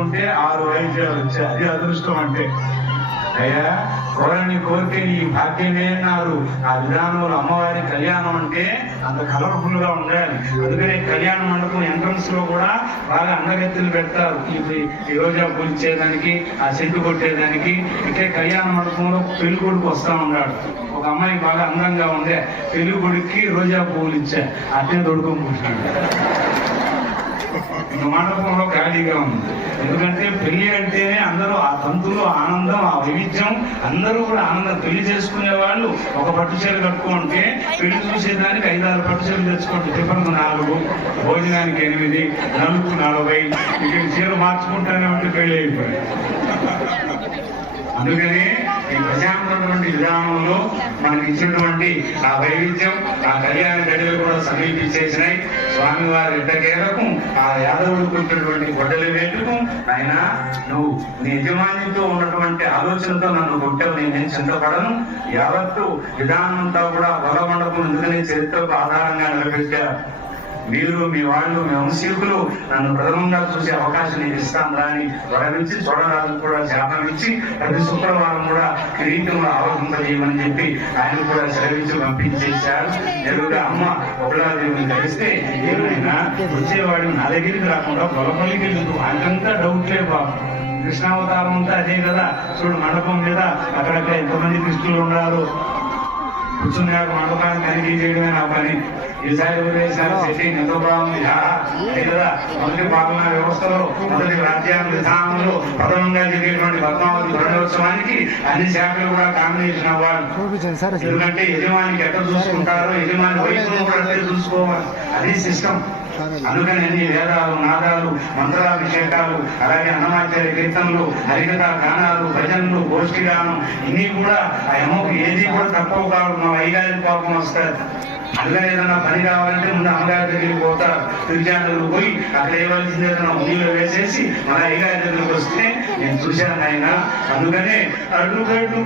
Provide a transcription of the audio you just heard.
అనుకుంటే 6 వాయిద్యాలు వచ్చాయి. అది అదృష్టం అంటే. అయ్యా కోరని కోరికే ఈ భాగ్యమే అన్నారు. ఆ విధానంలో అమ్మవారి కళ్యాణం అంటే అంత కలర్ఫుల్ గా ఉండాలి. అందుకనే కళ్యాణ మండపం ఎంట్రన్స్ లో కూడా బాగా అందగత్తెలు పెడతారు. ఈ రోజా పూజించేదానికి, ఆ సెంటు కొట్టేదానికి. ఇకే కళ్యాణ మండపంలో పెళ్లి కొడుకు వస్తా ఉన్నాడు. ఒక అమ్మాయి బాగా అందంగా ఉండే, పెళ్లి కొడుక్కి రోజా పువ్వులు ఇచ్చా, అట్నే తొడుకొని కూర్చున్నాడు. మండపంలో ఖాళీగా ఉంది. ఎందుకంటే పెళ్లి అంటేనే అందరూ ఆ తంతులు, ఆనందం, ఆ వైవిధ్యం, అందరూ కూడా ఆనందం. పెళ్లి చేసుకునే వాళ్ళు ఒక పట్టు చీర కట్టుకుంటే పెళ్లి చూసేదానికి 5-6 పట్టు చీరలు తెచ్చుకోండి. టిఫన్కు 4, భోజనానికి 8, నలుగుకు 40, ఇక చీర మార్చుకుంటానే ఉంటే పెళ్లి అయిపోయాయి. అందుకని ఈ ప్రశాంతమైనటువంటి విధానంలో మనకి ఇచ్చినటువంటి ఆ వైవిధ్యం, ఆ కళ్యాణ గడియలు కూడా సమీపించేసినాయి. స్వామివారి ఎట్టకేరకు ఆ యాదవుడు కొట్టినటువంటి గొడ్డలి వేటుకు ఆయన నువ్వు నీ యజమానితో ఉన్నటువంటి ఆలోచనతో నన్ను కొట్టావు, నేను చింతపడను. యావత్తు విధానంతో కూడా వలమండపం ఎందుకనే చరిత్రకు ఆధారంగా నిలబెట్టారు. మీరు, మీ వాళ్ళు, మీ వంశీకులు నన్ను ప్రథమంగా చూసే అవకాశం నేను ఇస్తాను అని వరమించి, చూడరాజు కూడా శాపం ఇచ్చి ప్రతి శుక్రవారం కూడా కిరీటంలో ఆలోచింపజేయమని చెప్పి ఆయన కూడా సెలవించి పంపించేశారు. ఎదురుగా అమ్మ ఒకలాదేవిని కలిస్తే ఏమైనా వచ్చేవాడు నా దగ్గరికి రాకుండా పొలపల్లికి వెళ్ళదు. ఆయనంతా డౌట్లే బాబు. కృష్ణావతారం అంతా అదే కదా. చూడు మండపం మీద అక్కడక్కడ ఎంతమంది కృష్ణులు ఉన్నారు. కూర్చున్నాడు మండపాన్ని తనిఖీ చేయడమే నా పని. ఈసారి వదిలేసారి సెట్టింగ్ ఎంతో బాగుంది కదా. మొదటి పాలనా వ్యవస్థలో, మొదటి రాజ్యాంగ విధానంలో ప్రథమంగా జరిగేటువంటి పద్మావతి గ్రంథోత్సవానికి అన్ని శాఖలు కూడా కాంబినేషన్ అవ్వాలి. ఎందుకంటే యజమానికి ఎక్కడ చూసుకుంటారో యజమాని వయసును కూడా అట్లే చూసుకోవాలి. అది సిస్టమ్. అందుకని అన్ని వేదాలు, నాదాలు, మంత్రాభిషేకాలు, అలాగే అన్నమాచార్య కీర్తనలు, హరికథ గానాలు, భజనలు, గోష్ఠి గానం, ఇన్ని కూడా ఆ అమ్మకు ఏది కూడా తక్కువ కాదు. మా వైగారి పాపం వస్తారు. అందుకని ఏదన్నా పని కావాలంటే ముందు అమ్మగారి దగ్గరికి పోతారు. తిరుచాండలు పోయి అక్కడ ఏవలసింది ఏదైనా ఉండిలో వేసేసి మన అయ్యగారి దగ్గరికి వస్తే నేను చూశాను ఆయన. అందుకనే అడుగడుగు